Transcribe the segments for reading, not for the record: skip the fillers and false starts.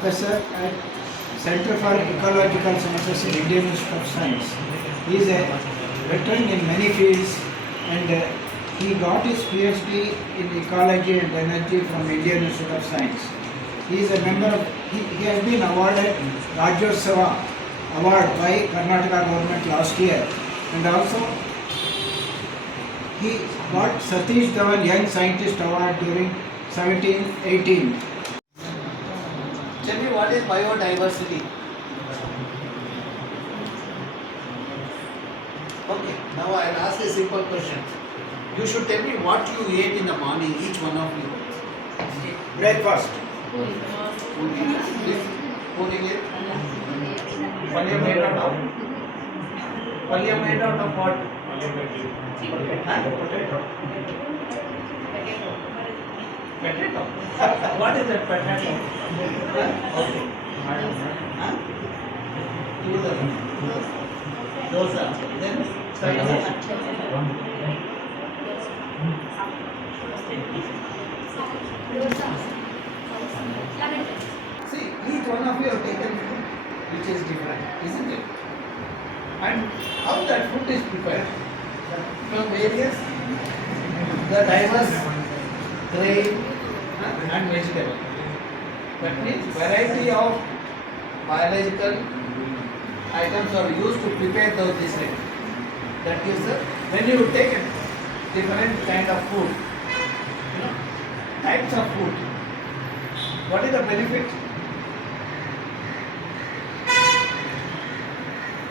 professor at Center for Ecological Sciences in Indian Institute of Science. He is a veteran in many fields and he got his PhD in ecology and energy from Indian Institute of Science. He is a member of, he has been awarded Rajyotsava award by Karnataka government last year, and also he got Satish Dhawan Young Scientist Award during 17-18. Tell me, what is biodiversity? Okay, now I'll ask a simple question. You should tell me what you ate in the morning, each one of you. Breakfast. Puri with palya made out of? Palya made out of what? Potato. What is that potato? Okay. Dosa. Then see, each one of you have taken food which is different, isn't it? And how that food is prepared? From various, the diverse grain and vegetable. That means variety of biological items are used to prepare those dishes. That gives a, when you take a different kind of food, types of food, what is the benefit?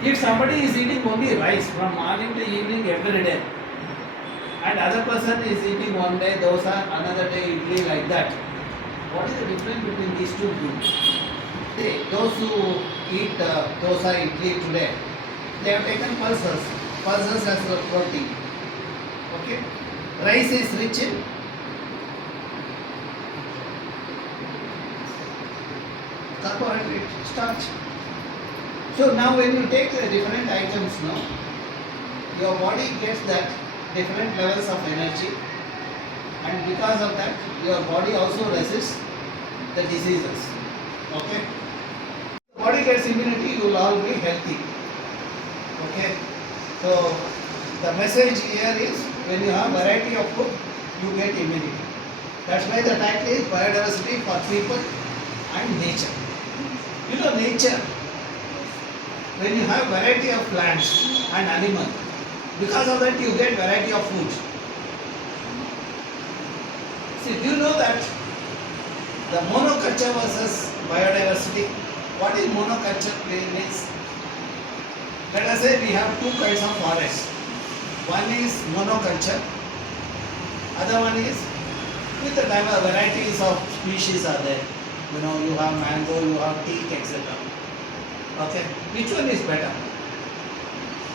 If somebody is eating only rice from morning to evening every day, and other person is eating one day dosa, another day idli, like that, what is the difference between these two groups? Those who eat dosa, idli today, they have taken pulses. Pulses as a protein. Okay? Rice is rich in carbohydrate, starch. So now when you take the different items now, your body gets that different levels of energy, and because of that your body also resists the diseases. Okay? Body gets immunity, you will all be healthy. Okay? So the message here is, when you have variety of food, you get immunity. That's why the title is biodiversity for people and nature. You know, nature, when you have variety of plants and animals, because of that you get variety of food. See, do you know that the monoculture versus biodiversity? What is monoculture means? Let us say we have two kinds of forests. One is monoculture, other one is with the diverse varieties of species are there. You know, you have mango, you have teak, etc. Okay, which one is better?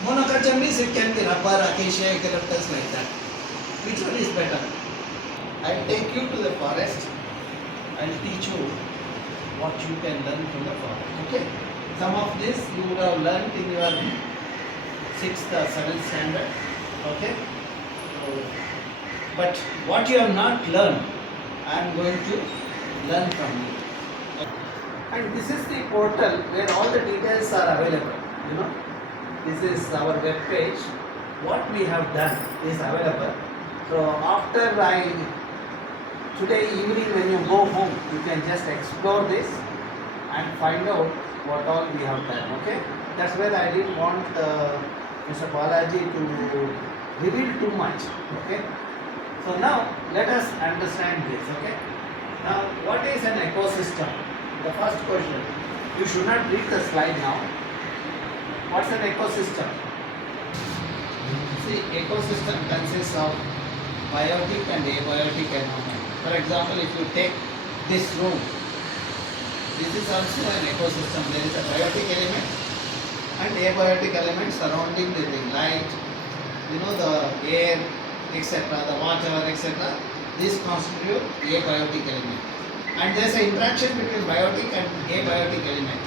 Monoculture means it can be rubber, acacia, eucalyptus, like that. Which one is better? I will take you to the forest. I will teach you what you can learn from the forest. Okay. Some of this you would have learned in your 6th or 7th standard. Okay. But what you have not learned, I am going to learn from you. And this is the portal where all the details are available. You know, this is our web page. What we have done is available. So after today evening when you go home, you can just explore this and find out what all we have done. Okay, that's where I didn't want Mr. Balaji to reveal too much. Okay, so now let us understand this. Okay, now what is an ecosystem? The first question, you should not read the slide now. What's an ecosystem? See, ecosystem consists of biotic and abiotic environment. For example, if you take this room, this is also an ecosystem. There is a biotic element and abiotic element surrounding the thing, light, you know, the air, etc., the water, etc. This constitute abiotic element. And there is an interaction between biotic and abiotic element.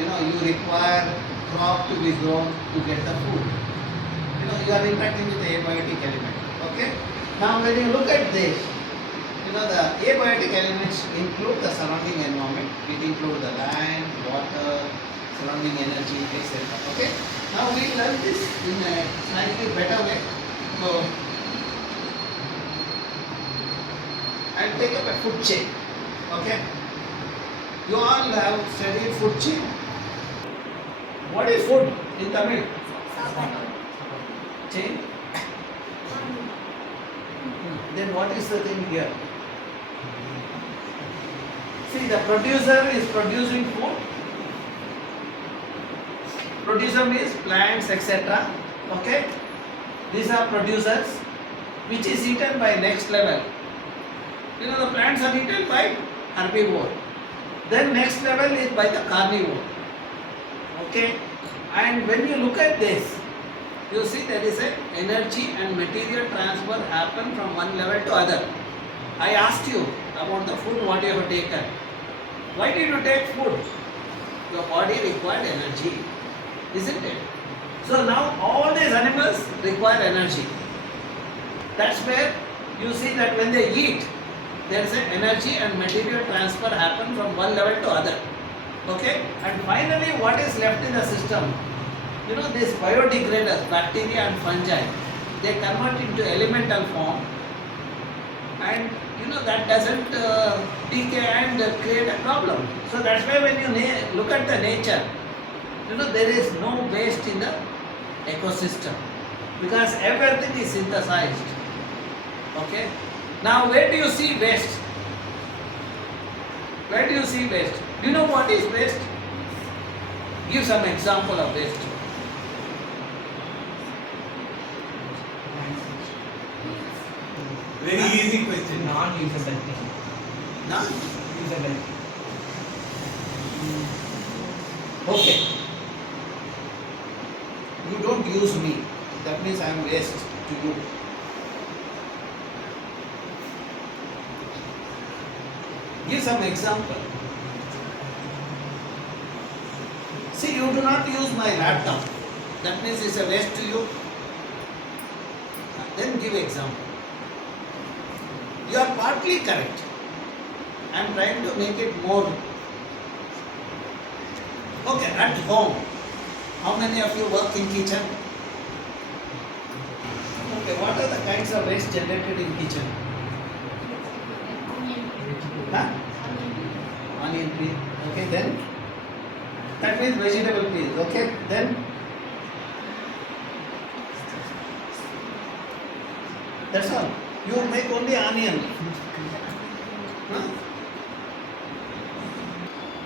You know, you require crop to be grown to get the food. You know, you are interacting with the abiotic element. Okay. Now, when you look at this, you know, the abiotic elements include the surrounding environment. surrounding energy, etc. Okay. Now we learn this in a slightly better way. So I'll take up a food chain. Okay. You all have studied food chain. What is food in Tamil? Chain. Then what is the thing here? See, the producer is producing food. Producer means plants, etc. Okay? These are producers, which is eaten by next level. You know, the plants are eaten by herbivore. Then next level is by the carnivore. Okay? And when you look at this, you see there is a energy and material transfer happen from one level to other. I asked you about the food what you have taken. Why did you take food? Your body required energy, isn't it? So now all these animals require energy. That's where you see that when they eat, there is an energy and material transfer happen from one level to other. Okay? And finally what is left in the system? You know, these biodegraders, bacteria and fungi, they convert into elemental form, and you know that doesn't decay and create a problem. So that's why when you look at the nature, you know, there is no waste in the ecosystem because everything is synthesized. Okay? Now where do you see waste? Where do you see waste? Do you know what is waste? Give some example of waste. Very easy question. Non-usable thing. Non-usable. Usable. Okay. You don't use me. That means I am waste to you. Give some example. See, you do not use my laptop. That means it's a waste to you. Then give example. You are partly correct. I am trying to make it more. Okay, at home, how many of you work in kitchen? Okay, what are the kinds of waste generated in kitchen? Huh? Onion peel. Okay, then? That means vegetable peel. Okay, then? That's all. You make only onion. Huh?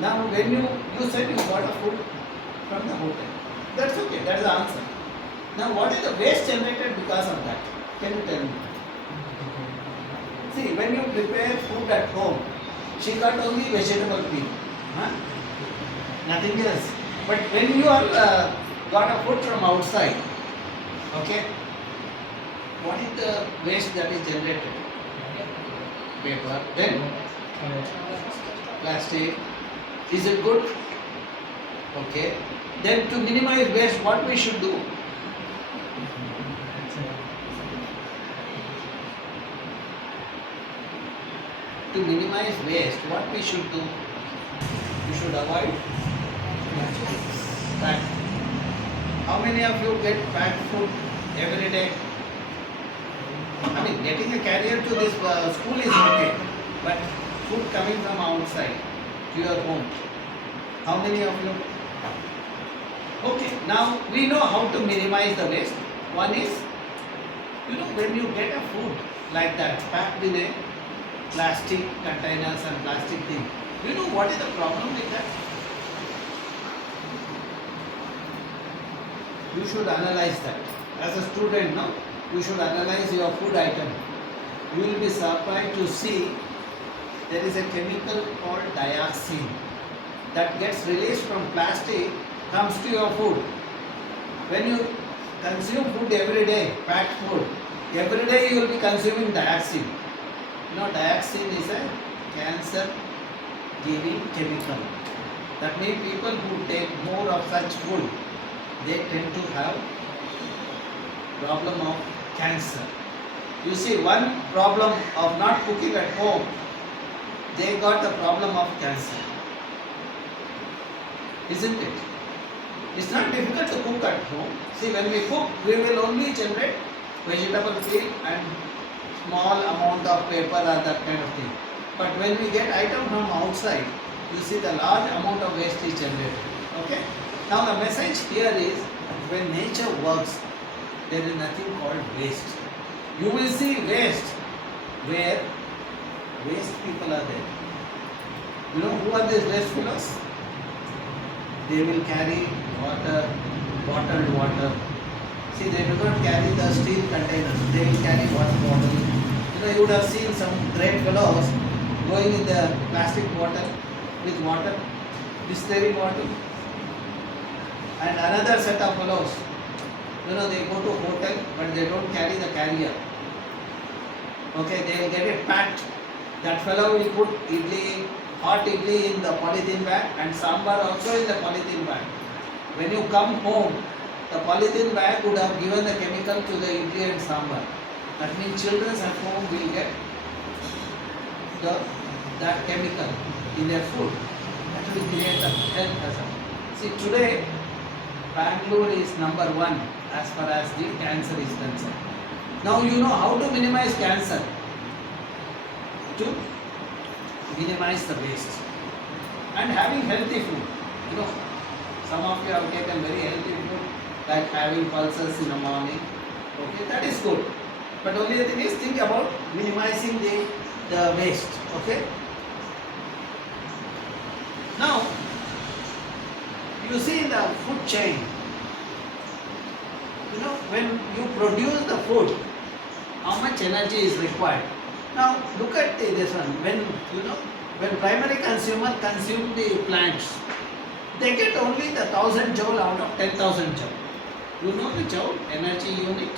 Now when you said you got a food from the hotel. That's okay, that is the answer. Now what is the waste generated because of that? Can you tell me? See, when you prepare food at home, she got only vegetable peel. Huh? Nothing else. But when you are got a food from outside, okay, what is the waste that is generated? Paper. Then plastic. Is it good? Okay. Then to minimize waste, what we should do? To minimize waste, what we should do? We should avoid packed. How many of you get packed food every day? I mean, getting a carrier to this school is okay, but food coming from outside to your home. How many of you? Okay, now we know how to minimize the waste. One is, you know, when you get a food like that packed in a plastic containers and plastic thing, you know what is the problem with that? You should analyze that. As a student, no? You should analyze your food item. You will be surprised to see there is a chemical called dioxin that gets released from plastic, comes to your food. When you consume food every day, packed food, every day you will be consuming dioxin. You know, dioxin is a cancer giving chemical. That means people who take more of such food, they tend to have problem of cancer. You see, one problem of not cooking at home, they got the problem of cancer. Isn't it? It's not difficult to cook at home. See, when we cook, we will only generate vegetable peel and small amount of paper or that kind of thing. But when we get item from outside, you see the large amount of waste is generated. Okay? Now the message here is, when nature works, there is nothing called waste. You will see waste where waste people are there. You know who are these waste fellows? They will carry water, bottled water. See, they do not carry the steel containers. They will carry water bottle. You know, you would have seen some great fellows going in the plastic bottle with water, distillery bottle. And another set of fellows, you know, they go to hotel but they don't carry the carrier. Okay, they will get it packed. That fellow will put idli, hot idli in the polythene bag and sambar also in the polythene bag. When you come home, the polythene bag would have given the chemical to the idli and sambar. That means children at home will get that chemical in their food. That will create a health hazard. See, today Bangalore is number 1 as far as the cancer is concerned. Now you know how to minimize cancer. To minimize the waste and having healthy food. You know, some of you have taken very healthy food, like having pulses in the morning. Okay, that is good. But only the thing is, think about minimizing the waste. Okay. Now, you see in the food chain, you know, when you produce the food, how much energy is required. Now, look at this one. When primary consumer consume the plants, they get only the 1000 joule out of 10,000 joule. You know the joule energy unit?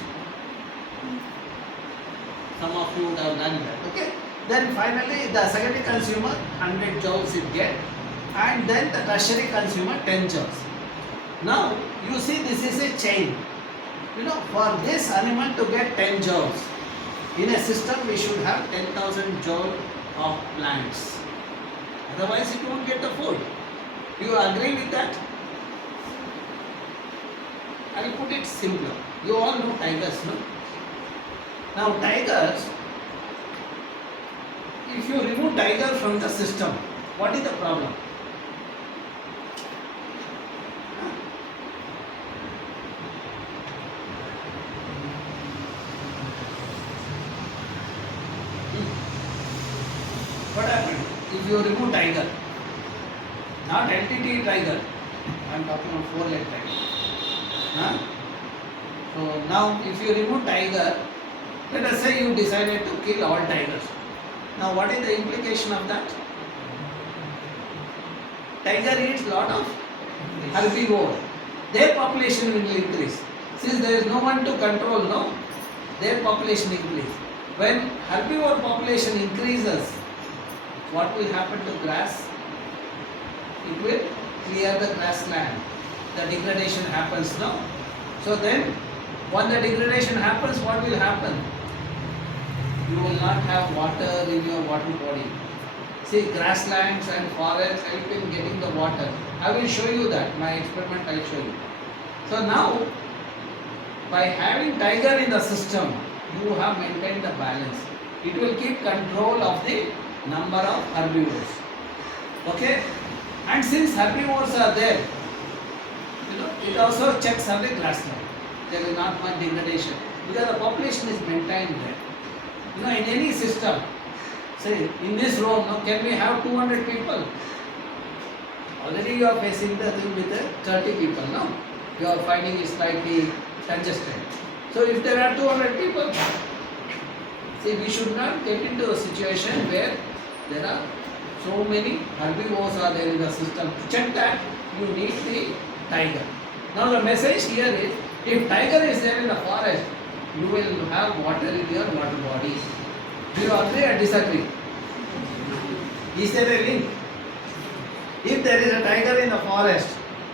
Some of you would have done that. Okay. Then finally, the secondary consumer 100 joules it get, and then the tertiary consumer 10 joules. Now, you see this is a chain. You know, for this animal to get 10 joules, in a system we should have 10,000 joule of plants. Otherwise it won't get the food. Do you agree with that? I will put it simpler. You all know tigers, no? Now tigers, if you remove tiger from the system, what is the problem? What happened? If you remove tiger, not entity tiger, I am talking of 4-leg tiger. Huh? So now if you remove tiger, let us say you decided to kill all tigers. Now what is the implication of that? Tiger eats lot of herbivore. Their population will increase. Since there is no one to control, no, their population increase. When herbivore population increases, what will happen to grass? It will clear the grassland. The degradation happens now. So then, when the degradation happens, what will happen? You will not have water in your water body. See, grasslands and forests help in getting the water. I will show you that. My experiment I will show you. So now, by having tiger in the system, you have maintained the balance. It will keep control of the number of herbivores. Okay? And since herbivores are there, you know, it also checks on the grassland. There is not much degradation because the population is maintained there. You know, in any system, say in this room, now can we have 200 people? Already you are facing the thing with 30 people, no? Your finding is slightly congested. So if there are 200 people, see, we should not get into a situation where there are so many herbivores are there in the system. To check that, you need the tiger. Now the message here is, if tiger is there in the forest, you will have water in your water body. Do you agree or disagree? Is there a link? If there is a tiger in the forest,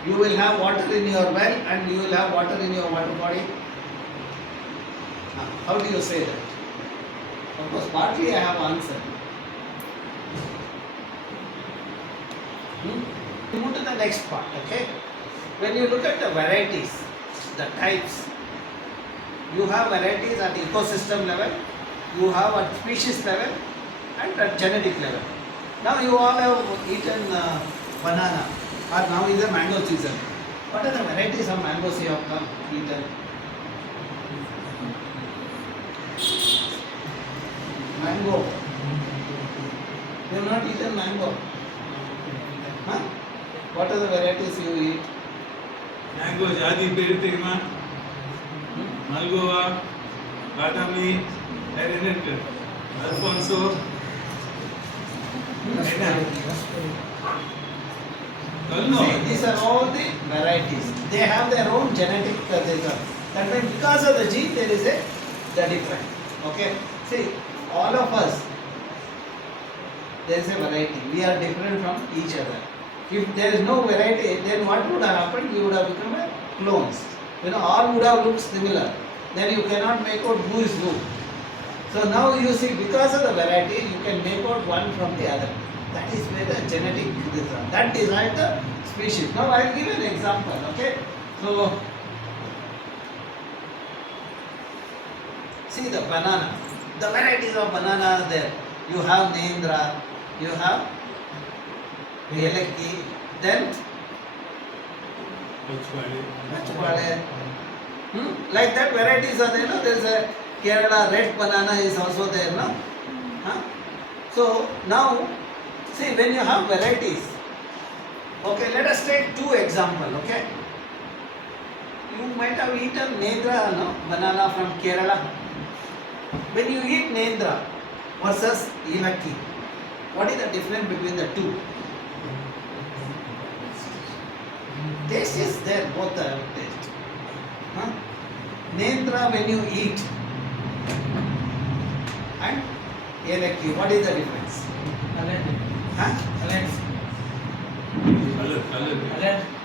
you will have water in your well and you will have water in your water body. How do you say that? Of course, partly I have answered. Move to the next part, okay? when you look at the varieties, the types, you have varieties at ecosystem level, you have at species level, and at genetic level. Now you all have eaten banana, or now is a mango season. What are the varieties of mangoes you have come eaten? Mango. You have not eaten mango. Huh? What are the varieties you eat? Mango ಜಾತಿ பேர் தெரியுமா? மல்கோவா, பாதாமி, வேற என்ன இருக்கு? Alphonso. See, these are all the varieties. They have their own genetic data. That means because of the gene there is the difference. Okay. See, all of us, there is a variety. We are different from each other. If there is no variety, then what would have happened? We would have become a clones. All would have looked similar. Then you cannot make out who is who. So now you see, because of the variety, you can make out one from the other. That is where the genetic difference. That decides the species. Now I will give an example. Okay. So see the banana. The varieties of banana are there. You have Nendra. You have EIACP, then Pachpade. Like that varieties are there, no? There is a Kerala red banana is also there, no? Huh? So now, see, when you have varieties, okay, let us take two examples, okay? You might have eaten Nendra, no? Banana from Kerala. When you eat Nendra versus EIACP, what is the difference between the two? Taste is there, both are taste. Huh? Nendra when you eat and EIACP, what is the difference? Huh?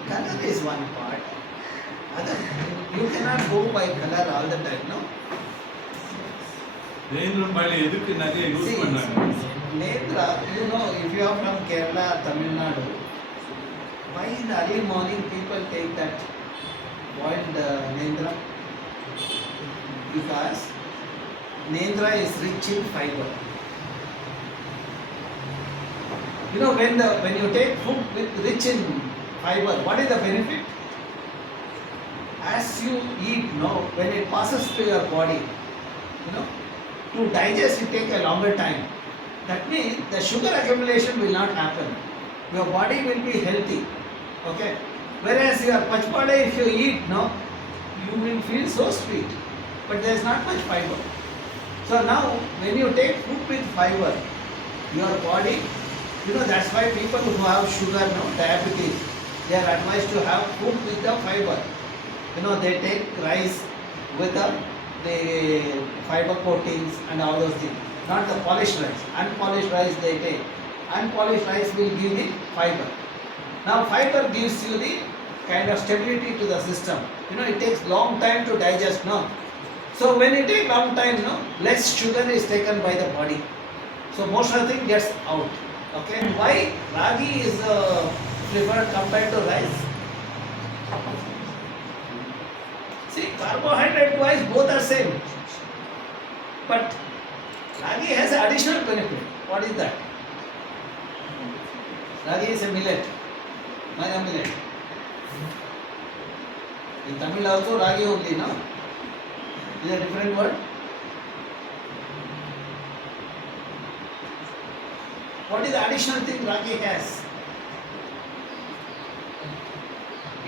Color is one part. Other, you cannot go by color all the time, no? நேந்திரம் பழ எதுக்கு நிறைய use See, பண்றாங்க? Nendra, if you are from Kerala, Tamil Nadu, why in the early morning people take that boiled Nendra? Because Nendra is rich in fiber. When you take food with rich in fiber, what is the benefit? As you eat, when it passes through your body, to digest it take a longer time. That means the sugar accumulation will not happen. Your body will be healthy. Okay. Whereas your pachpade, if you eat, you will feel so sweet, but there is not much fiber. So now, when you take food with fiber, your body, that's why people who have sugar, diabetes, they are advised to have food with the fiber. They take rice with the fiber coatings and all those things. Not the polished rice. Unpolished rice they take. Unpolished rice will give the fiber. Now fiber gives you the kind of stability to the system. It takes long time to digest, no? So when it takes long time, less sugar is taken by the body. So most of the thing gets out. Okay. Why ragi is preferred compared to rice? See, carbohydrate wise both are same. But ragi has an additional benefit. What is that? Ragi is a millet. Maya millet. In Tamil also ragi only, no? Is a different word? What is the additional thing ragi has?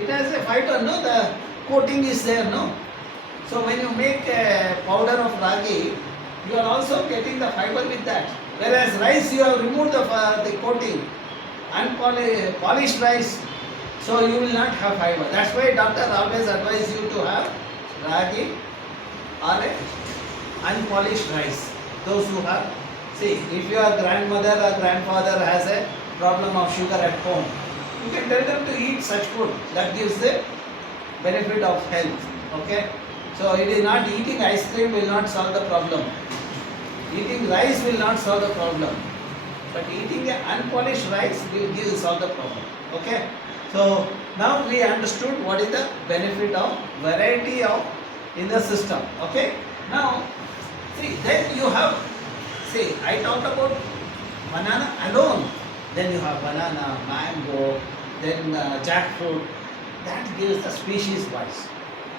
It has a fiber, no? The coating is there, no? So when you make a powder of ragi, you are also getting the fiber with that. Whereas rice, you have removed the coating. Polished rice, so you will not have fiber. That's why doctor always advise you to have ragi or a unpolished rice. Those who have, see, if your grandmother or grandfather has a problem of sugar at home, you can tell them to eat such food. That gives the benefit of health. Okay? So it is not eating ice cream will not solve the problem. Eating rice will not solve the problem. but eating an unpolished rice will solve the problem. Okay. So now we understood what is the benefit of variety of in the system. Okay. Now see, then you have, see, I talked about banana alone. Then you have banana, mango, then jackfruit. That gives the species wise.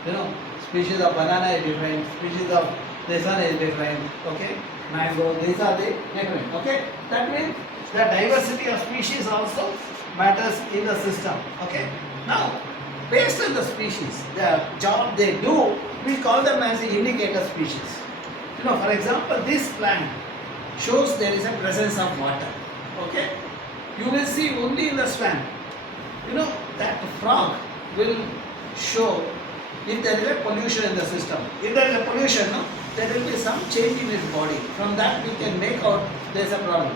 You know, species of banana is different, species of this one is different. Okay, mango, these are the different. Okay, that means the diversity of species also matters in the system. Okay, now based on the species, the job they do, we call them as the indicator species. You know, for example, this plant shows there is a presence of water. Okay, you will see only in the swamp. You know, that frog will show if there is a pollution in the system. If there is a pollution, no, there will be some change in its body. From that we can make out there is a problem.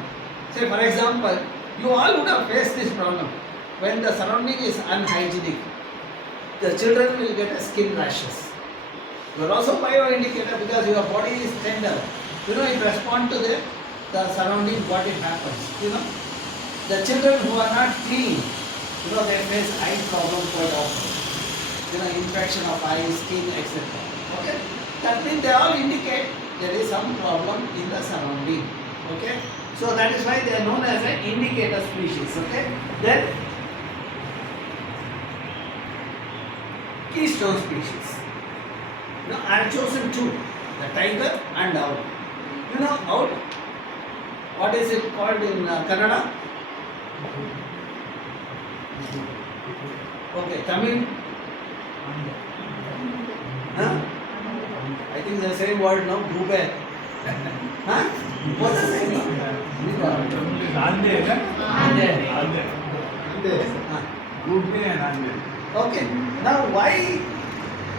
Say for example, you all would have faced this problem. When the surrounding is unhygienic, the children will get a skin rashes. You are also bioindicator because your body is tender. You know, it responds to the surrounding, what it happens. You know, the children who are not clean, you know, they face eye problem quite often. You know, infection of eyes, skin, etc. Okay, that means they all indicate there is some problem in the surrounding. Okay, so that is why they are known as an indicator species. Okay, then keystone species. You know, I have chosen two, the tiger and owl. You know, owl, what is it called in Kannada? Okay, Tamil. Huh? I think the same word, no? Goober. Huh? What's the same word? Okay. Now, why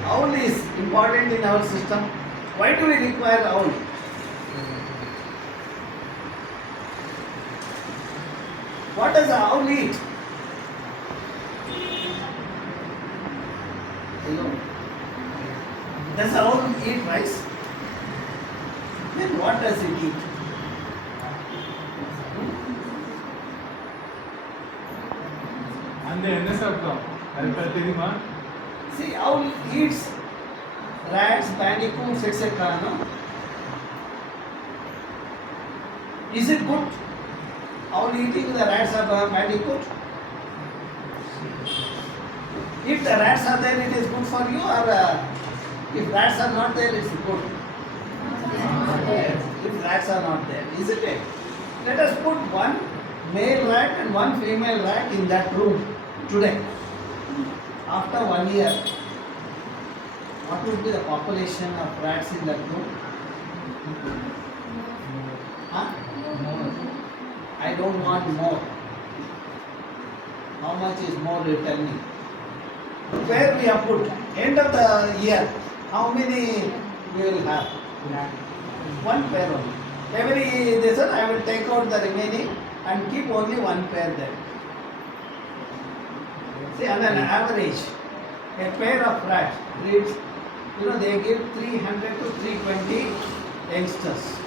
owl is important in our system? Why do we require owl? What does the owl eat? Hello. Does the owl eat rice? Then what does it eat? See, owl eats rats, bandicoots, etc. No? Is it good? Owl eating the rats or bandicoot? If the rats are there, it is good for you, or if rats are not there, it's good. If rats are not there, isn't it? Let us put one male rat and one female rat in that room today. After 1 year, what would be the population of rats in that room? Huh? I don't want more. How much is more, you tell me? Where we have put, end of the year, how many we will have? One pair only. Every this one I will take out the remaining and keep only one pair there. See, on an average, a pair of rats breeds, you know, they give 300 to 320 youngsters.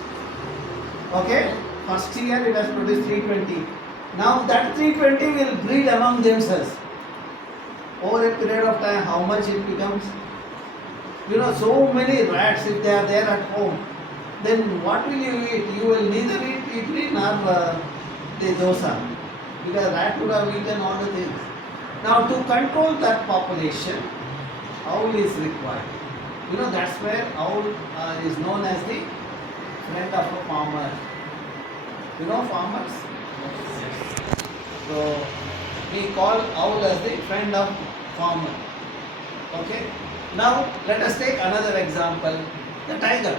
Okay? First year it has produced 320. Now that 320 will breed among themselves. Over a period of time, how much it becomes? You know, so many rats, if they are there at home, then what will you eat? You will neither eat idli nor the dosa, because rat would have eaten all the things. Now, to control that population, owl is required. You know, that's where owl is known as the friend of a farmer. You know farmers? So, we call owl as the friend of farmer. Okay? Now, let us take another example, the tiger.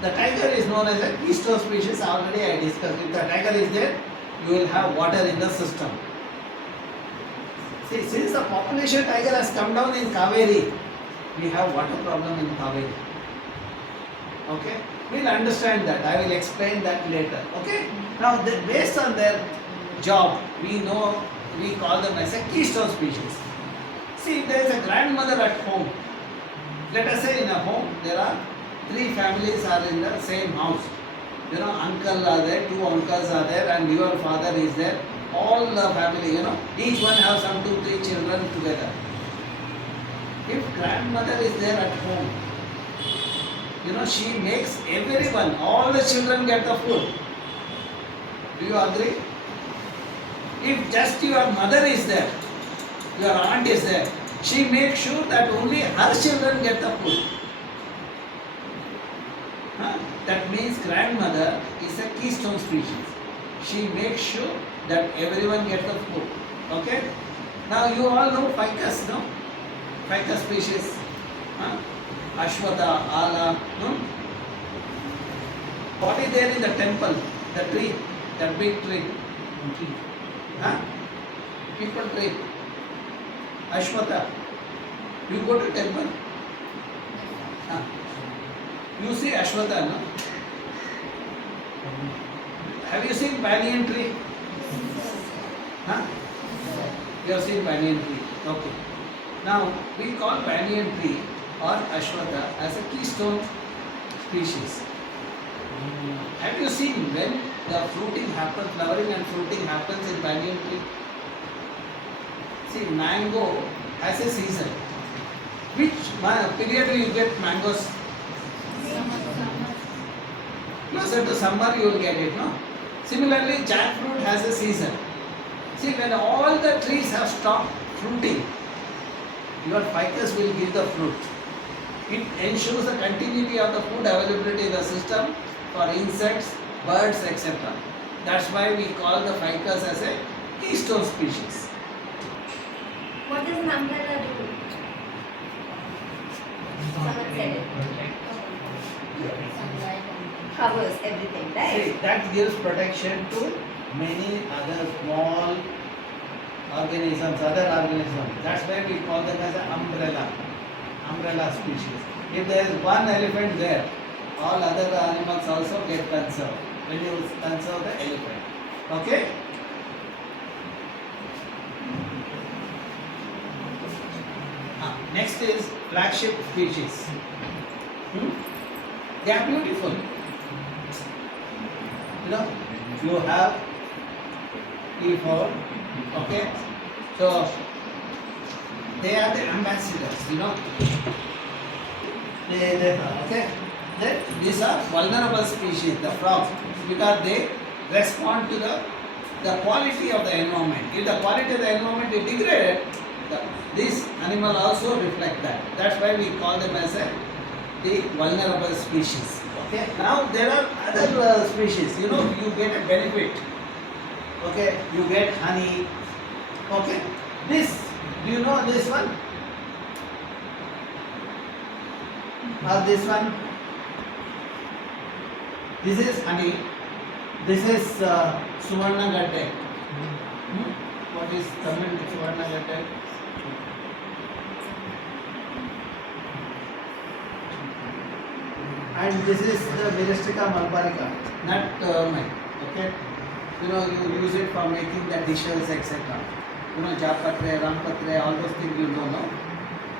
The tiger is known as a keystone species, already I discussed. If the tiger is there, you will have water in the system. See, since the population tiger has come down in Kaveri, we have water problem in Kaveri. Okay? We'll understand that. I will explain that later. Okay? Now, based on their job, we know, we call them as a keystone species. See, if there is a grandmother at home, let us say in a home, there are 3 families are in the same house. You know, uncle are there, two uncles are there, and your father is there. All the family, you know, each one have some 2, 3 children together. If grandmother is there at home, you know, she makes everyone, all the children get the food. Do you agree? If just your mother is there, your aunt is there, she makes sure that only her children get the food. Huh? That means grandmother is a keystone species. She makes sure that everyone gets the food. Okay? Now you all know ficus, no? Ficus species. Huh? Ashwata, Ala, no? What is there in the temple? The tree, that big tree. Huh? People tree. Ashwata. You go to temple. Huh? You see Ashwata, no? Have you seen banyan tree? Huh? You have seen banyan tree. Okay. Now we call banyan tree or Ashwata as a keystone species. Have you seen when the fruiting happens, flowering and fruiting happens in banyan tree? See, mango has a season. Which period will you get mangoes? Closer to summer you will get it, no? Similarly, jackfruit has a season. See, when all the trees have stopped fruiting, your ficus will give the fruit. It ensures the continuity of the food availability in the system for insects, birds, etc. That's why we call the ficus as a keystone species. What does an umbrella do? Someone said it. Covers everything, right? See, that gives protection to many other small organisms, other organisms. That's why we call them as an umbrella species. If there is one elephant there, all other animals also get conserved when you conserve the elephant. Okay? Next is flagship species. They are beautiful. You know, you have E4, okay? So, they are the ambassadors, you know. Okay? These are vulnerable species, the frogs, because they respond to the quality of the environment. If the quality of the environment is degraded, this animal also reflect that. That's why we call them as the vulnerable species. Okay. Now there are other species. You know, you get a benefit. Okay. You get honey. Okay. This. Do you know this one? Or this one? This is honey. This is Suvarna Gatte. What is Tamil Suvarna Gatte? And this is the Myristica malbarica, nut mine. Okay, you know, you use it for making the dishes, etc. You know, japatre, rampatre, all those things you know, no?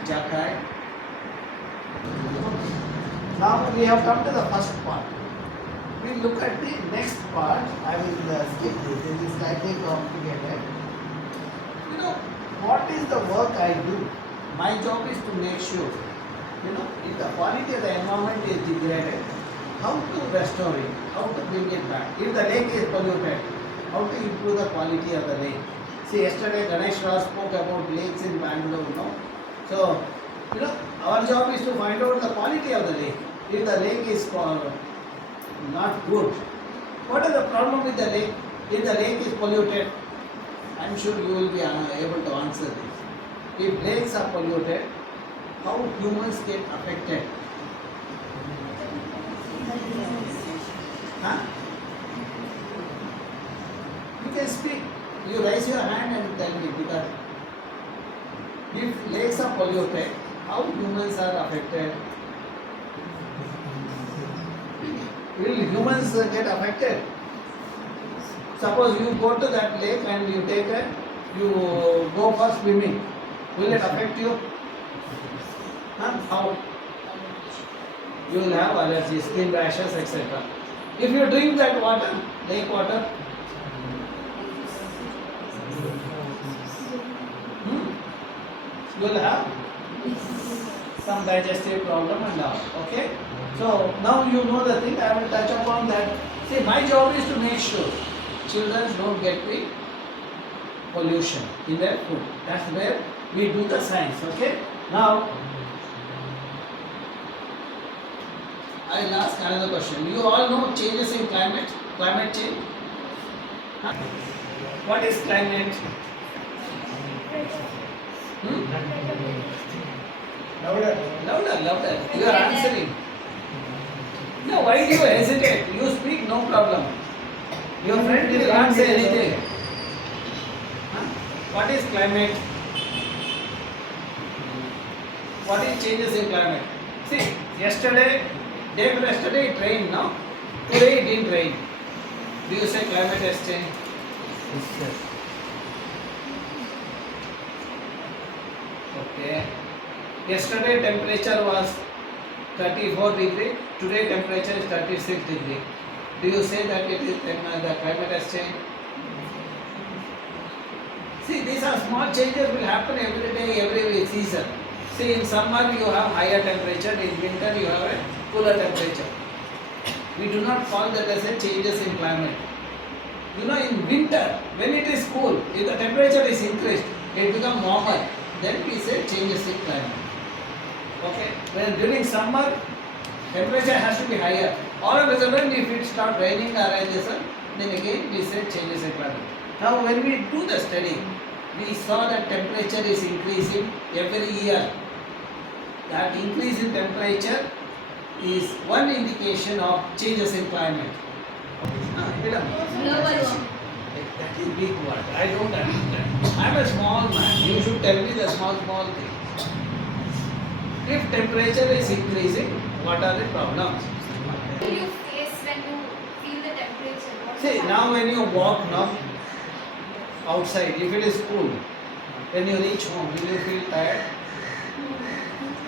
Jakai. Now we have come to the first part. We look at the next part. I will skip this. This is slightly complicated. You know, what is the work I do? My job is to make sure, you know, if the quality of the environment is degraded, how to restore it, how to bring it back. If the lake is polluted, how to improve the quality of the lake. See, yesterday Ganesh Rao spoke about lakes in Bangalore, no? So, you know, our job is to find out the quality of the lake. If the lake is not good, what is the problem with the lake? If the lake is polluted, I am sure you will be able to answer this. If lakes are polluted, how humans get affected? Huh? You can speak. You raise your hand and tell me, because if lakes are polluted, how humans are affected? Will humans get affected? Suppose you go to that lake and you go for swimming. Will it affect you? Huh? How? You will have allergies, skin rashes, etc. If you drink that water, lake water, you will have some digestive problem and all. Okay? So now you know the thing, I will touch upon that. See, my job is to make sure children don't get the pollution in their food. That's where we do the science. Okay? Now, I will ask another question. You all know changes in climate change? Huh? What is climate? Louder. Louder. You are answering. No, why do you hesitate? You speak, no problem. Your friend will not say anything. Huh? What is climate? What is changes in climate? See, day before yesterday it rained, no? Today it didn't rain. Do you say climate has changed? Yes. Okay. Yesterday temperature was 34 degree. Today temperature is 36 degree. Do you say that it is the climate has changed? See, these are small changes will happen every day, every season. See, in summer you have higher temperature, in winter you have a cooler temperature. We do not call that as a changes in climate. You know, in winter, when it is cool, if the temperature is increased, it becomes warmer, then we say changes in climate. Okay? When during summer, temperature has to be higher. All of a sudden, if it starts raining or then again we say changes in climate. Now, when we do the study, we saw that temperature is increasing every year. That increase in temperature is one indication of changes in climate. Global warming. That is big word. I don't understand. I am a small man. You should tell me the small thing. If temperature is increasing, what are the problems? What do you face when you feel the temperature? What See, now when you walk now outside, if it is cool, when you reach home, will you feel tired?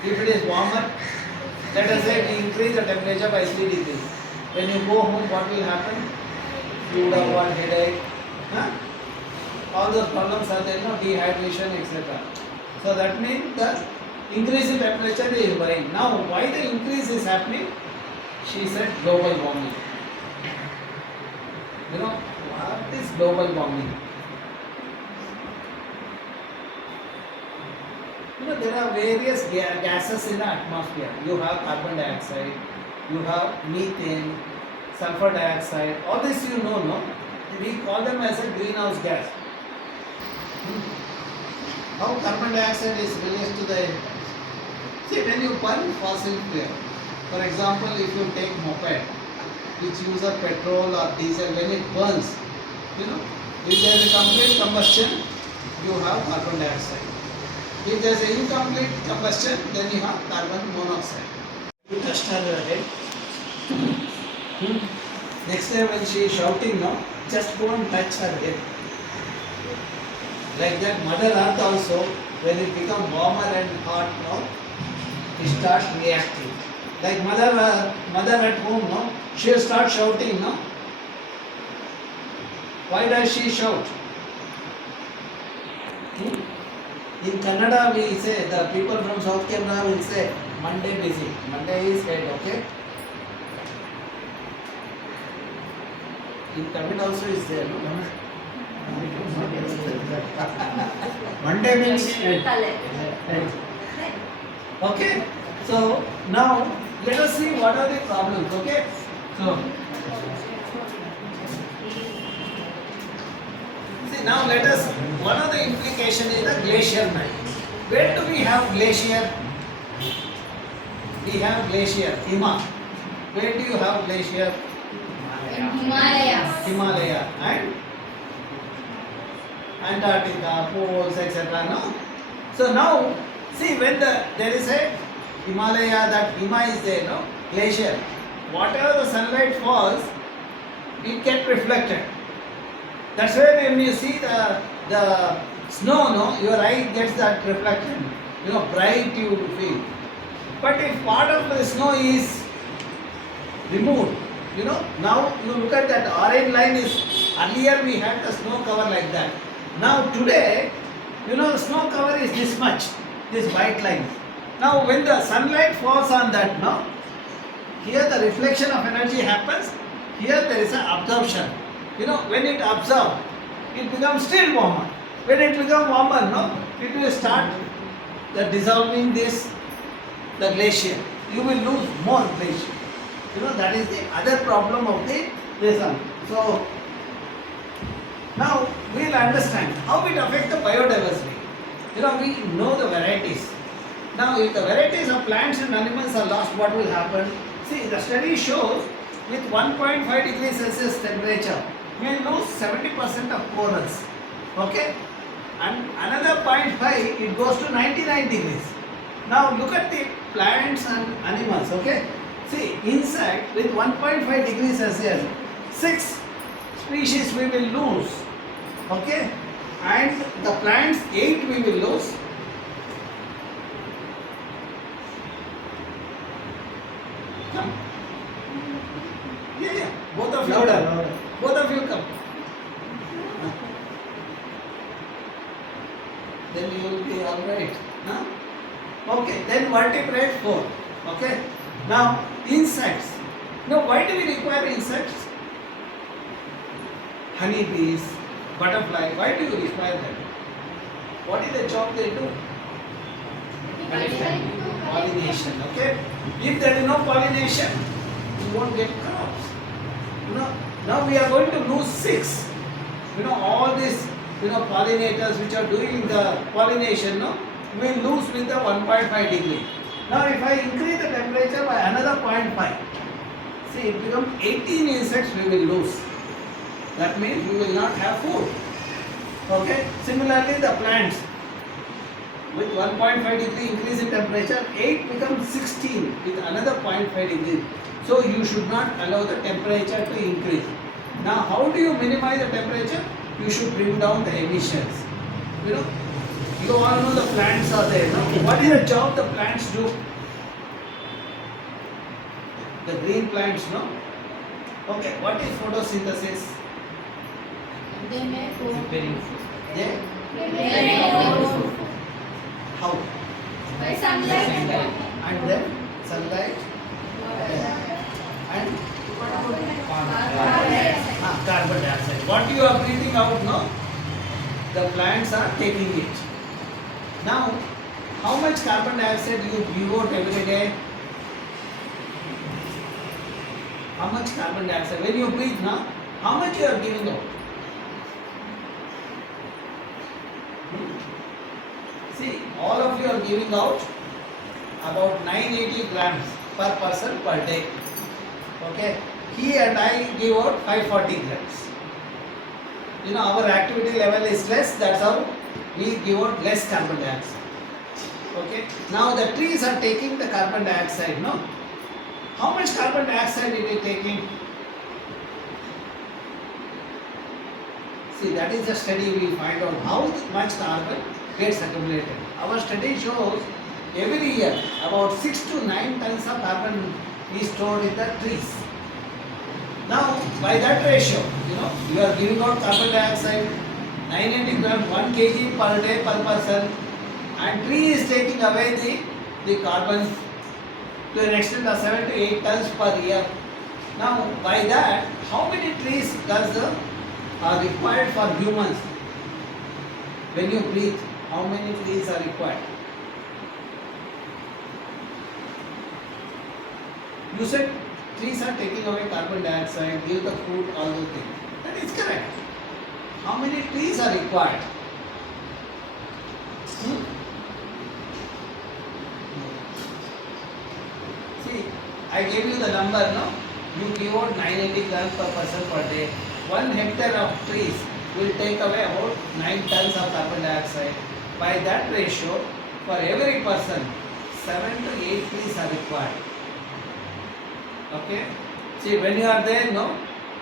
If it is warmer, let us say we increase the temperature by 3 degrees. When you go home, what will happen? You would have got headache. Huh? All those problems are there, no? Dehydration, etc. So that means the increase in temperature is worrying. Now, why the increase is happening? She said global warming. You know, what is global warming? You know, there are various gases in the atmosphere. You have carbon dioxide, you have methane, sulfur dioxide. All this you know, no? We call them as a greenhouse gas. How carbon dioxide is released to the air? See, when you burn fossil fuel, for example, if you take moped, which uses petrol or diesel, when it burns, you know, if there is a complete combustion, you have carbon dioxide. If there is an incomplete combustion, then you have carbon monoxide. You touched her head. Next time when she is shouting, no, just go and touch her head. Like that, Mother Earth also, when it becomes warmer and hot, no, it starts reacting. Like mother at home, no, she will start shouting, no. Why does she shout? In Kannada we say, the people from South Kerala will say, Monday busy. Monday is head, okay? In Tamil also is there, no? Monday means color? Okay? So now let us see what are the problems, okay? So see, now let us, one of the implications is the glacier melt. Where do we have glacier? We have glacier, Hima. Where do you have glacier? Himalayas. Himalaya and Antarctica, poles, etc. No? So now, see, when there is a Himalaya, that Hima is there, no? Glacier. Whatever the sunlight falls, it gets reflected. That's why when you see the snow, no, your eye gets that reflection. You know, bright you feel. But if part of the snow is removed, You know, now you look at that orange line is, earlier we had the snow cover like that. Now today, you know, the snow cover is this much, this white line. Now when the sunlight falls on that, no, here the reflection of energy happens, here there is an absorption. You know, when it absorbs, it becomes still warmer. When it becomes warmer, no, it will start the dissolving this, the glacier. You will lose more glacier. You know, that is the other problem of the sun. So now we will understand how it affects the biodiversity. You know, we know the varieties. Now if the varieties of plants and animals are lost, what will happen? See, the study shows with 1.5 degrees Celsius temperature, we will lose 70% of corals. Okay? And another 0.5, it goes to 99 degrees. Now look at the plants and animals. Okay? See, insect with 1.5 degrees Celsius, 6 species we will lose. Okay? And the plants, 8 we will lose. Come. Yeah. Both of you Louder, come. louder. Both of you come. Then you will be alright. Huh? Okay, then vertebrate 4. Okay. Now, insects. Now, why do we require insects? Honeybees, butterfly. Why do you require them? What is the job they do? Pollination. Okay. If there is no pollination, you won't get crops. You know. Now we are going to lose 6. You know, all these, you know, pollinators which are doing the pollination, no, we will lose with the 1.5 degree. Now if I increase the temperature by another 0.5, see, it becomes 18 insects we will lose. That means we will not have food. Okay. Similarly, the plants with 1.5 degree increase in temperature, 8 becomes 16 with another 0.5 degree. So you should not allow the temperature to increase. Now how do you minimize the temperature? You should bring down the emissions. You know, you all know the plants are there. No? What is the job the plants do? The green plants, no? Okay, what is photosynthesis? They make food. They? How? By sunlight and water. And then sunlight and carbon dioxide. What you are breathing out, no? The plants are taking it. Now, how much carbon dioxide you give out every day? How much carbon dioxide? When you breathe, no? How much you are giving out? See, all of you are giving out about 980 grams per person per day. Okay? He and I give out 540 grams. You know, our activity level is less, that's how we give out less carbon dioxide. Okay? Now the trees are taking the carbon dioxide, no? How much carbon dioxide it is taking? See, that is the study we find out how much carbon gets accumulated. Our study shows every year about 6 to 9 tons of carbon is stored in the trees. Now, by that ratio, you know, you are giving out carbon dioxide 980 grams, 1 kg per day per person, and tree is taking away the carbon to an extent of 7 to 8 tons per year. Now, by that, how many trees are required for humans? When you breathe, how many trees are required? You said trees are taking away carbon dioxide, give the food, all those things. That is correct. How many trees are required? See, I gave you the number, no? You give out 980 grams per person per day. 1 hectare of trees will take away about 9 tons of carbon dioxide. By that ratio, for every person, 7 to 8 trees are required. Okay? See, when you are there, no,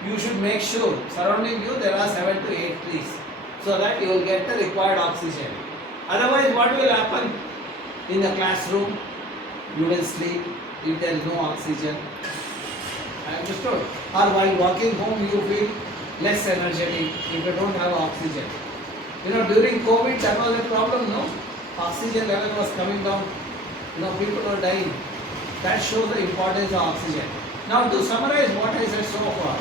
you should make sure surrounding you there are 7 to 8 trees, so that you will get the required oxygen. Otherwise, what will happen in the classroom? You will sleep if there is no oxygen. Understood? Or while walking home you feel less energetic if you don't have oxygen. You know, during COVID that was a problem, no? Oxygen level was coming down. You know, people were dying. That shows the importance of oxygen. Now to summarize what I said so far,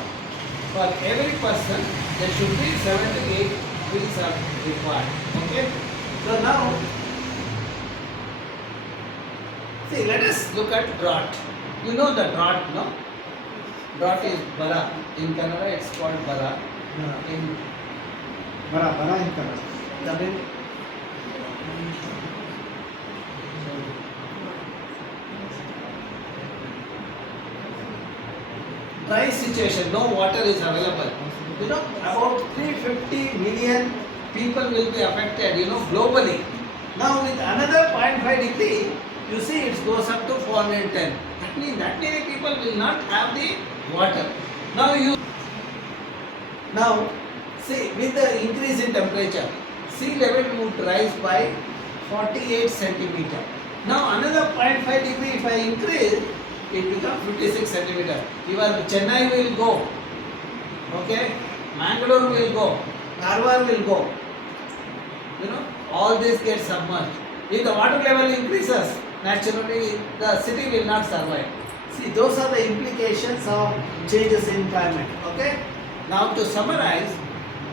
for every person there should be 7 to 8 trees are required. Okay? So now, see, let us look at drought. You know the drought, no? Drought is bara. In Kannada it's called bara. In Bara in Kannada. Tamil, dry situation, no water is available. You know, about 350 million people will be affected, you know, globally. Now with another 0.5 degree, you see it goes up to 410. That means that many people will not have the water. Now see, with the increase in temperature, sea level would rise by 48 centimeter. Now another 0.5 degree if I increase, it becomes 56 centimeter. Your Chennai will go, okay, Mangalore will go, Karwar will go. You know, all this gets submerged. If the water level increases, naturally the city will not survive. See, those are the implications of changes in climate. Okay. Now to summarize,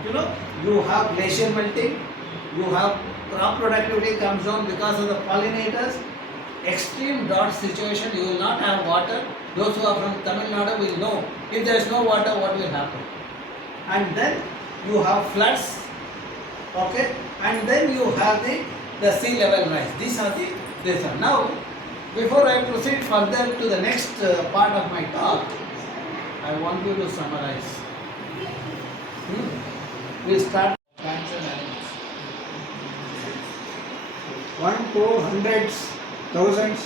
you know, you have glacier melting, you have crop productivity comes down because of the pollinators. Extreme drought situation, you will not have water. Those who are from Tamil Nadu will know if there is no water, what will happen. And then you have floods, okay, and then you have the sea level rise. These are the reasons. Now, before I proceed further to the next part of my talk, I want you to summarize. We'll start plants and animals. 1 to hundreds, thousands.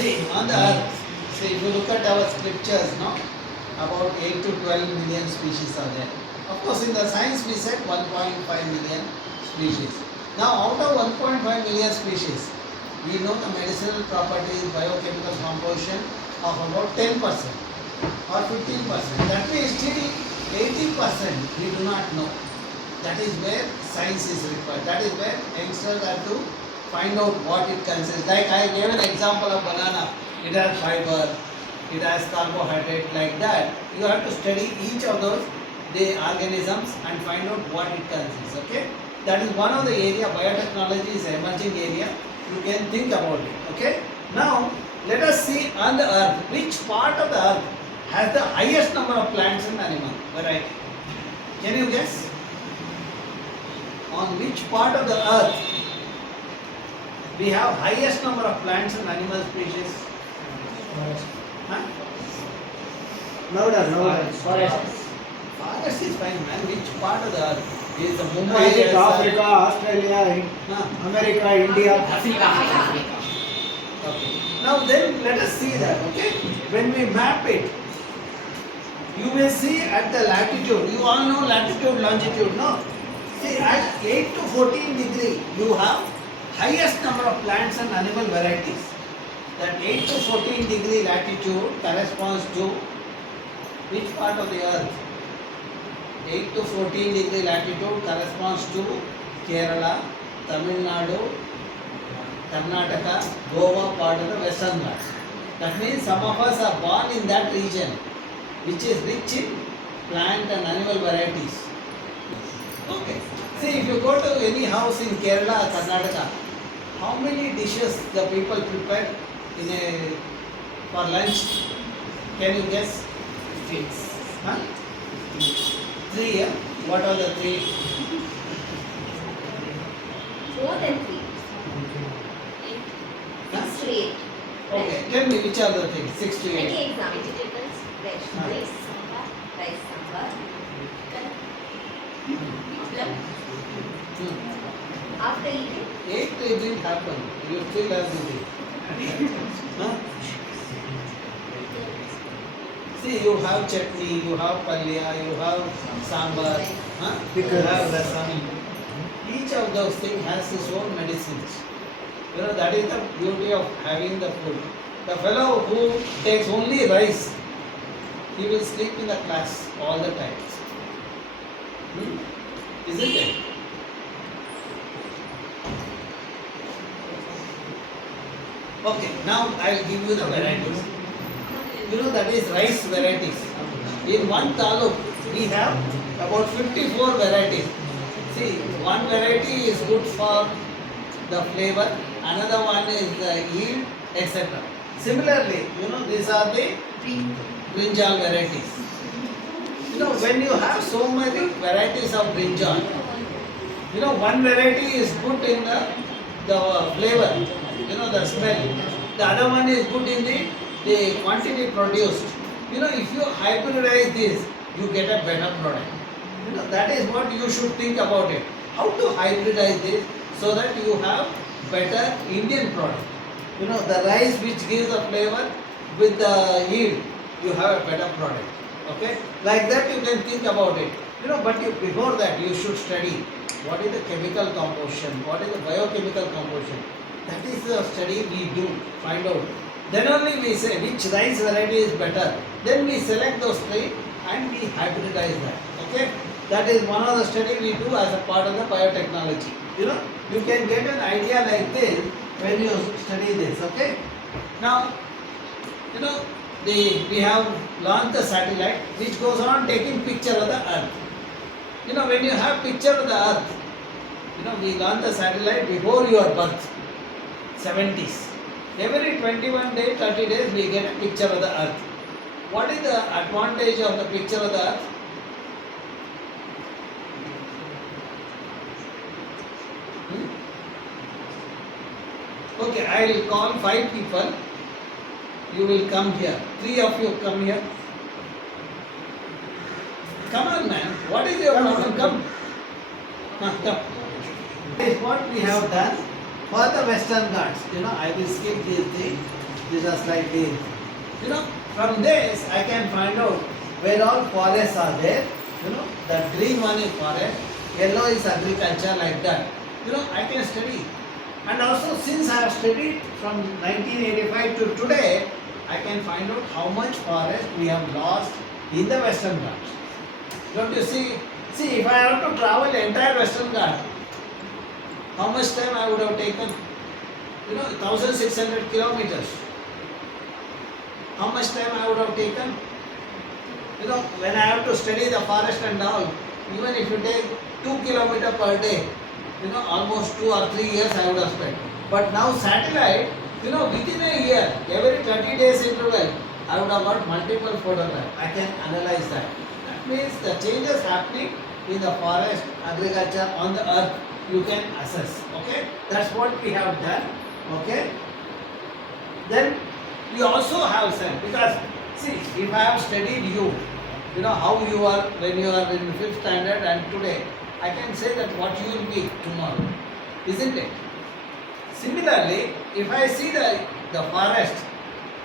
See, on the earth, see, if you look at our scriptures, no, about 8 to 12 million species are there. Of course, in the science we said 1.5 million species. Now, out of 1.5 million species, we know the medicinal properties, biochemical composition of about 10% or 15%. That means still 80% we do not know. That is where science is required. That is where youngsters have to find out what it consists. Like I gave an example of banana. It has fiber, it has carbohydrate, like that. You have to study each of those the organisms and find out what it consists. Okay? That is one of the area. Biotechnology is an emerging area. You can think about it. Okay? Now let us see on the earth which part of the earth has the highest number of plants and animal variety. Can you guess? On which part of the earth we have highest number of plants and animal species? Huh? Louder. Forest is fine, man. Which part of the earth? Is the Is Mumbai? it Africa, Australia, America, India? Okay. Now then let us see that, okay? When we map it, you may see at the latitude, you all know latitude, longitude, no? See, at 8 to 14 degree, you have highest number of plants and animal varieties. That 8 to 14 degree latitude corresponds to which part of the earth? 8 to 14 degree latitude corresponds to Kerala, Tamil Nadu, Karnataka, Goa, part of the Western Ghats. That means some of us are born in that region, which is rich in plant and animal varieties. Okay. See, if you go to any house in Kerala or Karnataka, how many dishes the people prepare for lunch? Can you guess? Huh? 3, yeah? What are the 3? More than 3. Huh? 6 to 8. Okay, tell me which are the things? 6 to 8. Any example? Vegetables, rice sambar, Aplam. After eating, 8 it didn't happen. You still have to eat. Huh? See, you have chutney, you have palya, you have sambar, huh? You have rasam. Each of those things has its own medicines. You know, that is the beauty of having the food. The fellow who takes only rice, he will sleep in the class all the time. Isn't it? Okay, now I will give you the varieties. You know, that is rice varieties. In one taluk, we have about 54 varieties. See, one variety is good for the flavor, another one is the yield, etc. Similarly, you know, these are the brinjal varieties. You know, when you have so many varieties of brinjal, you know, one variety is good in the flavor, you know, the smell. The other one is good in the quantity produced. You know, if you hybridize this, you get a better product. You know, that is what you should think about it. How to hybridize this so that you have better Indian product. You know, the rice which gives the flavor with the yield, you have a better product. Okay? Like that you can think about it. You know, but before that you should study what is the chemical composition, what is the biochemical composition. That is the study we do, find out. Then only we say which rice variety is better. Then we select those three and we hybridize that. Okay? That is one of the study we do as a part of the biotechnology. You know, you can get an idea like this when you study this. Okay? Now, you know, we have launched the satellite which goes on taking picture of the earth. You know, when you have picture of the earth, you know, we launched the satellite before your birth, 70s. Every 21 days, 30 days, we get a picture of the earth. What is the advantage of the picture of the earth? Okay, I will call 5 people. You will come here. 3 of you come here. Come on, man. What is your problem? Come. Come. This is what we have done for the Western Ghats. You know, I will skip these things. These are slightly. You know, from this I can find out where all forests are there. You know, the green one is forest, yellow is agriculture, like that. You know, I can study. And also, since I have studied from 1985 to today, I can find out how much forest we have lost in the Western Ghats. Don't you see? See, if I have to travel the entire Western Ghats, how much time I would have taken? You know, 1600 kilometers. How much time I would have taken? You know, when I have to study the forest and all, even if you take 2 kilometers per day, you know, almost 2 or 3 years I would have spent. But now satellite, you know, within a year, every 30 days interval, I would have got multiple photographs. I can analyze that. That means the changes happening in the forest, agriculture, on the earth, you can assess. Okay? That's what we have done. Okay? Then we also have said, because see, if I have studied you, you know how you are when you are in 5th standard and today, I can say that what you will be tomorrow. Isn't it? Similarly, if I see the forest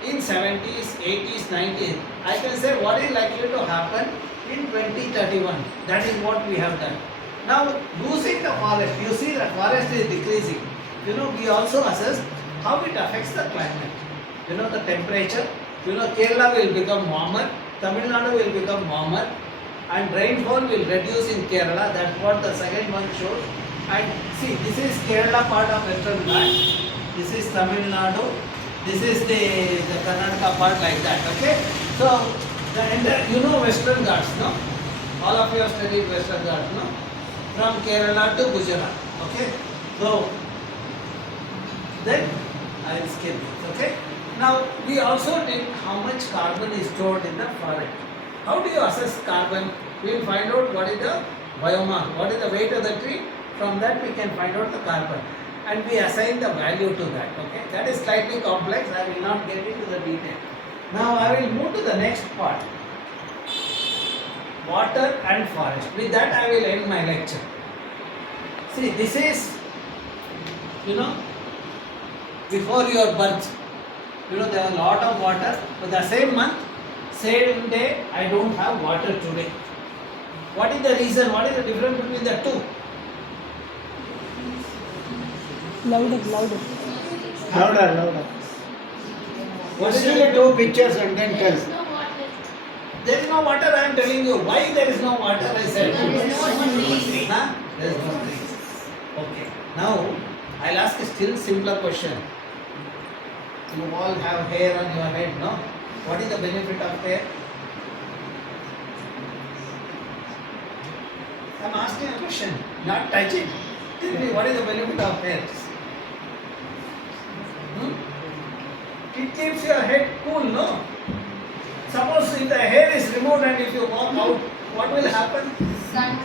in 70s, 80s, 90s, I can say what is likely to happen in 2031. That is what we have done. Now, losing the forest, you see the forest is decreasing. You know, we also assess how it affects the climate. You know, the temperature. You know, Kerala will become warmer, Tamil Nadu will become warmer, and rainfall will reduce in Kerala. That's what the second one shows. And see, this is Kerala part of Western Ghats. This is Tamil Nadu. This is the Karnataka part, like that. Okay. So the entire, you know, Western Ghats, no? All of you have studied Western Ghats, no? From Kerala to Gujarat. Okay. So then I will skip this. Okay. Now we also did how much carbon is stored in the forest. How do you assess carbon? We will find out what is the biomass, what is the weight of the tree. From that we can find out the carbon, and we assign the value to that. Okay, that is slightly complex. I will not get into the detail. Now I will move to the next part. Water and forest. With that I will end my lecture. See, this is, you know, before your birth. You know, there was a lot of water, but the same month, same day, I don't have water today. What is the reason? What is the difference between the two? Louder. Consider two pictures and then There is tell. no water. There is no water, I am telling you. Why there is no water, I said. There is no trees. Huh? There is no trees. Okay. Now, I'll ask a still simpler question. You all have hair on your head, no? What is the benefit of hair? I'm asking a question, not touching. Tell me, what is the benefit of hair? It keeps your head cool, no? Suppose if the hair is removed and if you walk out, what will happen? Sun.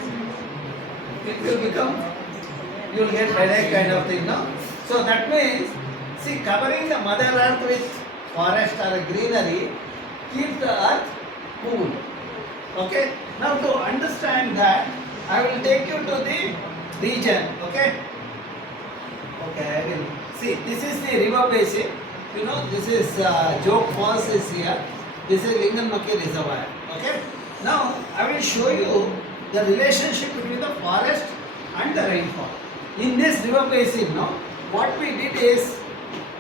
It will become, you will get headache kind of thing, no? So that means, see, covering the mother earth with forest or greenery keeps the earth cool. Okay? Now to understand that, I will take you to the region. Okay? Okay, I will. See, this is the river basin. You know, this is Joke Falls is here. This is Linganmakki Reservoir. Okay? Now, I will show you the relationship between the forest and the rainfall. In this river basin, no, what we did is,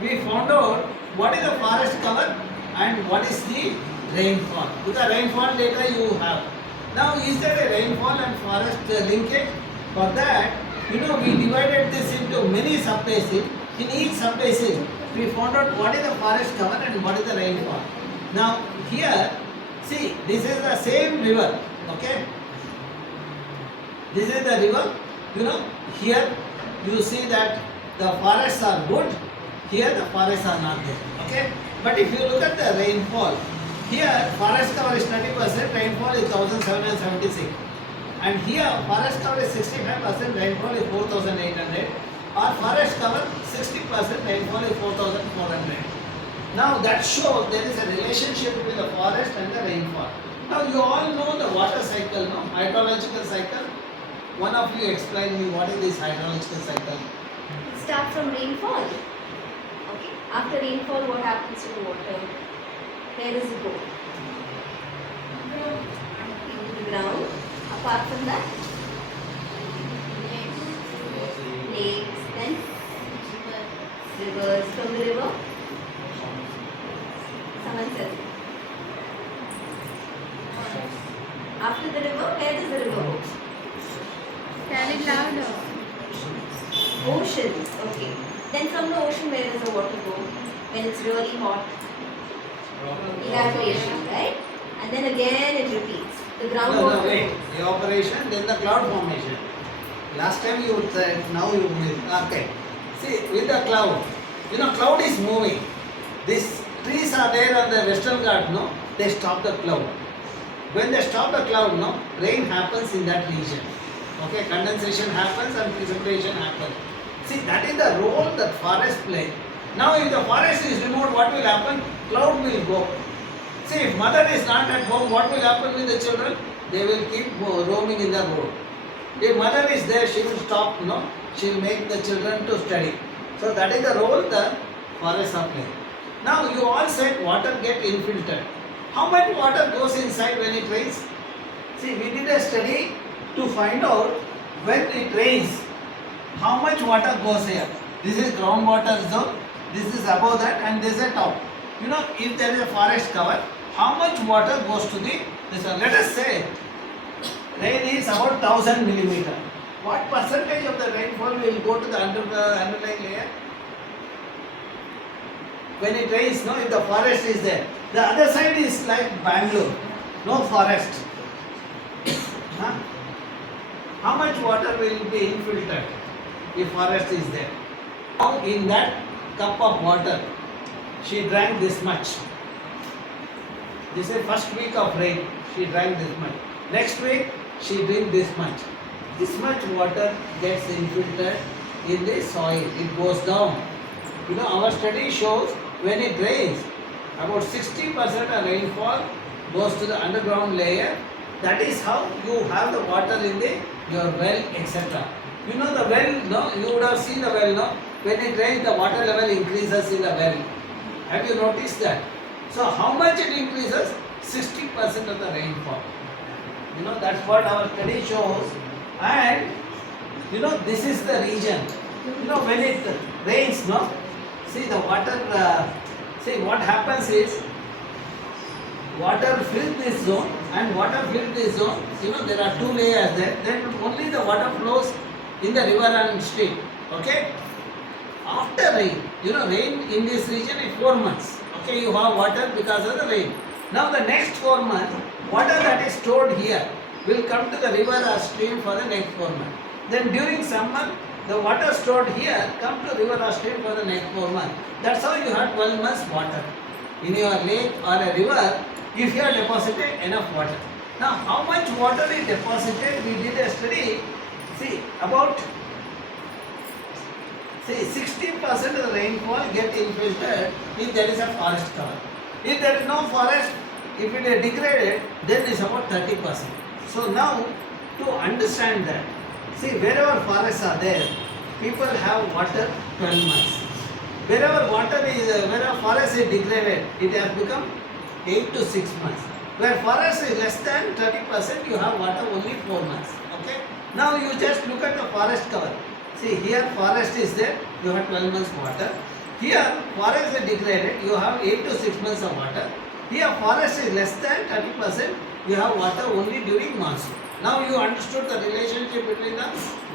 we found out what is the forest cover and what is the rainfall. With the rainfall data you have. Now, is there a rainfall and forest linkage? For that, you know, we divided this into many sub-basins. In each sub-basin, we found out what is the forest cover and what is the rainfall. Now, here, see, this is the same river, okay? This is the river, you know, here you see that the forests are good, here the forests are not there, okay? But if you look at the rainfall, here forest cover is 30%, rainfall is 1776. And here forest cover is 65%, rainfall is 4800. Or forest cover 60%, rainfall is 4400. Now that shows there is a relationship between the forest and the rainfall. Now you all know the water cycle, no? Hydrological cycle. One of you explain me what is this hydrological cycle. Start from rainfall. Okay. After rainfall, what happens to the water? Where does it go? Into the ground. Apart from that, lakes, then rivers. From the river, someone says. After the river, where does the river go? Tell it louder. Ocean. Okay. Then from the ocean, where does the water go? When it's really hot. Evaporation, right? And then again it repeats. The groundwater. No, wait. Evaporation, then the cloud formation. Last time you said, now you okay. See, with the cloud, you know, cloud is moving. These trees are there on the Western Ghats, no? They stop the cloud. When they stop the cloud, no, rain happens in that region. Okay, condensation happens and precipitation happens. See, that is the role that forest plays. Now, if the forest is removed, what will happen? Cloud will go. See, if mother is not at home, what will happen with the children? They will keep roaming in the road. If mother is there, she will stop, no? She will make the children to study. So that is the role the forests are playing. Now, you all said water get infiltrated. How much water goes inside when it rains? See, we did a study to find out when it rains, how much water goes here. This is groundwater zone, this is above that, and this is a top. You know, if there is a forest cover, how much water goes to this one? Let us say rain is about 1000 millimeter. What percentage of the rainfall will go to the underlying layer? When it rains, no, if the forest is there. The other side is like Bangalore, no forest. Huh? How much water will be infiltrated if forest is there? Now in that cup of water, she drank this much. This is first week of rain, she drank this much. Next week, she drank this much. This much water gets infiltrated in the soil, it goes down. You know, our study shows when it rains, about 60% of rainfall goes to the underground layer. That is how you have the water in your well, etc. You know the well, no? You would have seen the well, no? When it rains, the water level increases in the well. Have you noticed that? So how much it increases? 60% of the rainfall. You know, that's what our study shows. And you know, this is the region. You know, when it rains, no? See the water See, what happens is water fills this zone, and water fills this zone. There are two layers there. Then only the water flows in the river and stream. Okay. After rain, rain in this region is 4 months. Okay, you have water because of the rain. Now the next 4 months, water that is stored here will come to the river or stream for the next 4 months. Then during summer, the water stored here come to river or stream for the next 4 months. That's how you have 12 months water in your lake or a river if you have deposited enough water. Now how much water is deposited? We did a study. See, about 60% of the rainfall get infiltrated if there is a forest cover. If there is no forest, if it is degraded, then it's about 30%. So now, to understand that, see, wherever forests are there, people have water 12 months. Wherever forest is degraded, it has become 8 to 6 months. Where forest is less than 30%, you have water only 4 months. Okay. Now you just look at the forest cover. See, here forest is there, you have 12 months water. Here forest is degraded, you have 8 to 6 months of water. Here forest is less than 30%, you have water only during monsoon. Now you understood the relationship between the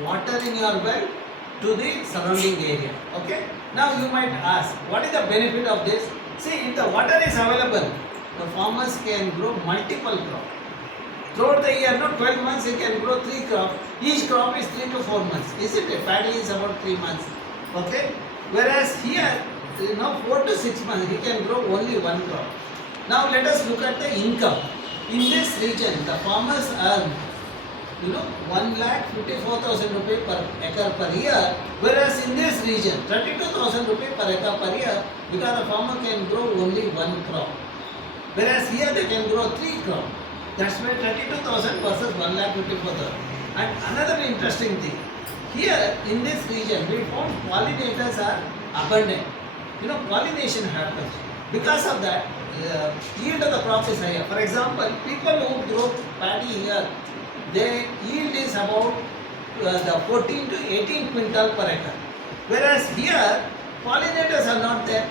water in your well to the surrounding area. Okay. Now you might ask, what is the benefit of this? See, if the water is available, the farmers can grow multiple crops. Throughout the year, 12 months he can grow 3 crops. Each crop is 3 to 4 months. Isn't it? Paddy is about 3 months. Okay. Whereas here, 4 to 6 months he can grow only 1 crop. Now let us look at the income. In this region, the farmers earn 1,54,000 rupees per acre per year, whereas in this region 32,000 rupees per acre per year, because the farmer can grow only 1 crop. Whereas here they can grow 3 crops. That's why 32,000 versus 1,54,000. And another interesting thing, here in this region we found pollinators are abundant. Pollination happens. Because of that, yield of the crop is higher. For example, people who grow paddy here, their yield is about the 14 to 18 quintal per acre. Whereas here, pollinators are not there.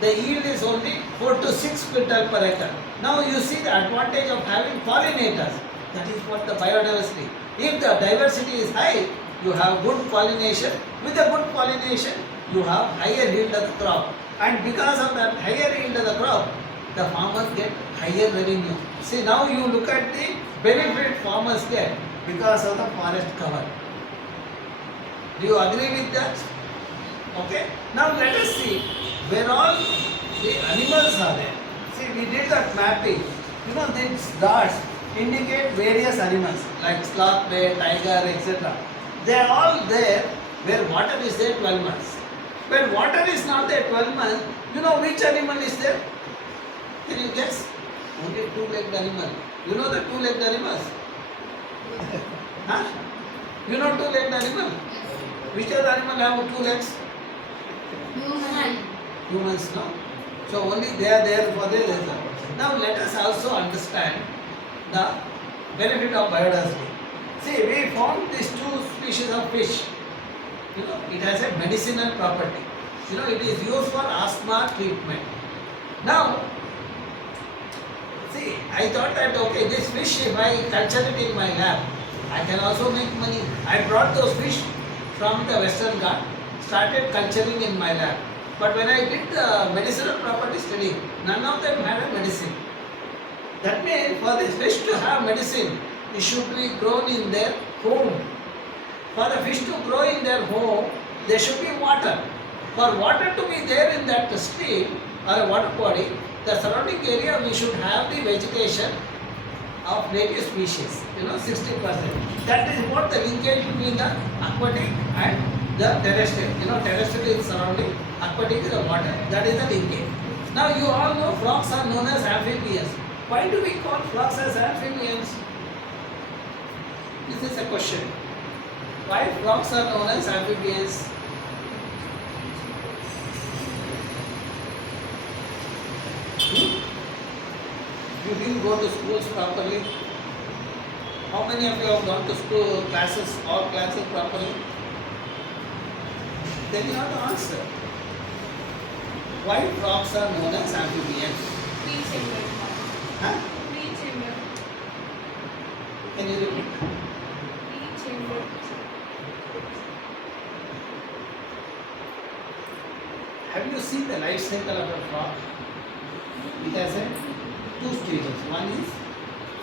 The yield is only 4 to 6 quintal per acre. Now you see the advantage of having pollinators. That is what the biodiversity. If the diversity is high, you have good pollination. With the good pollination, you have higher yield of the crop. And because of that higher yield of the crop, the farmers get higher revenue. See, now you look at the benefit farmers get because of the forest cover. Do you agree with that? Okay. Now let us see where all the animals are there. See, we did that mapping. These dots indicate various animals like sloth, bear, tiger, etc. They are all there where water is there 12 months. Where water is not there 12 months, which animal is there? Can you guess? Only 2-legged animal. You know the 2-legged animals? Huh? You know 2-legged animal? Which other animal have 2 legs? Humans, no? So only they are there for the reason. Now let us also understand the benefit of biodiversity. See, we found these 2 species of fish. It has a medicinal property. It is used for asthma treatment. Now, see, I thought that okay, this fish, if I culture it in my lab, I can also make money. I brought those fish from the Western Ghat, started culturing in my lab. But when I did the medicinal property study, none of them had a medicine. That means for this fish to have medicine, it should be grown in their home. For the fish to grow in their home, there should be water. For water to be there in that stream or a water body, the surrounding area we should have the vegetation of native species, 60%. That is what the linkage between the aquatic and the terrestrial. Terrestrial is surrounding, aquatic is the water. That is the linkage. Now you all know frogs are known as amphibians. Why do we call frogs as amphibians? This is a question. Why frogs are known as amphibians? You didn't go to schools properly. How many of you have gone to school classes, all classes properly? Then you have to answer. Why frogs are known as amphibians? Three-chambered. Huh? Three-chambered. Can you repeat? Three-chambered. Have you seen the life cycle of a frog? It has a two stages. One is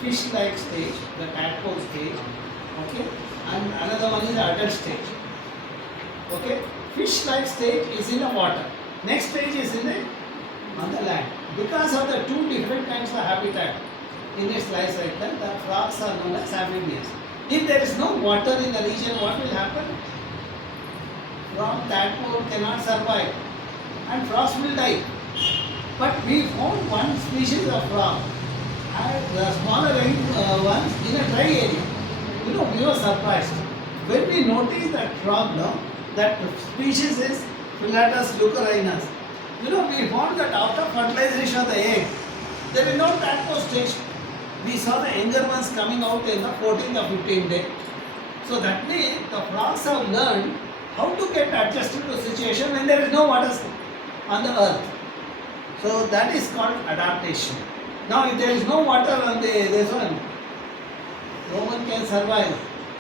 fish-like stage, the tadpole stage, okay, and another one is the adult stage. Okay, fish-like stage is in the water. Next stage is on the land. Because of the two different kinds of habitat in its life cycle, the frogs are known as amphibians. If there is no water in the region, what will happen? Frog tadpole cannot survive, and frogs will die. But we found one species of frog, and the smaller ones in a dry area. You know, we were surprised. When we noticed that frog, no, that species is Philatus leucorinus. You know, we found that after fertilization of the egg, there is no tadpole stage. We saw the younger ones coming out in the 14th or 15th day. So that means the frogs have learned how to get adjusted to situation when there is no water on the earth. So that is called adaptation. Now if there is no water on this one, no one can survive.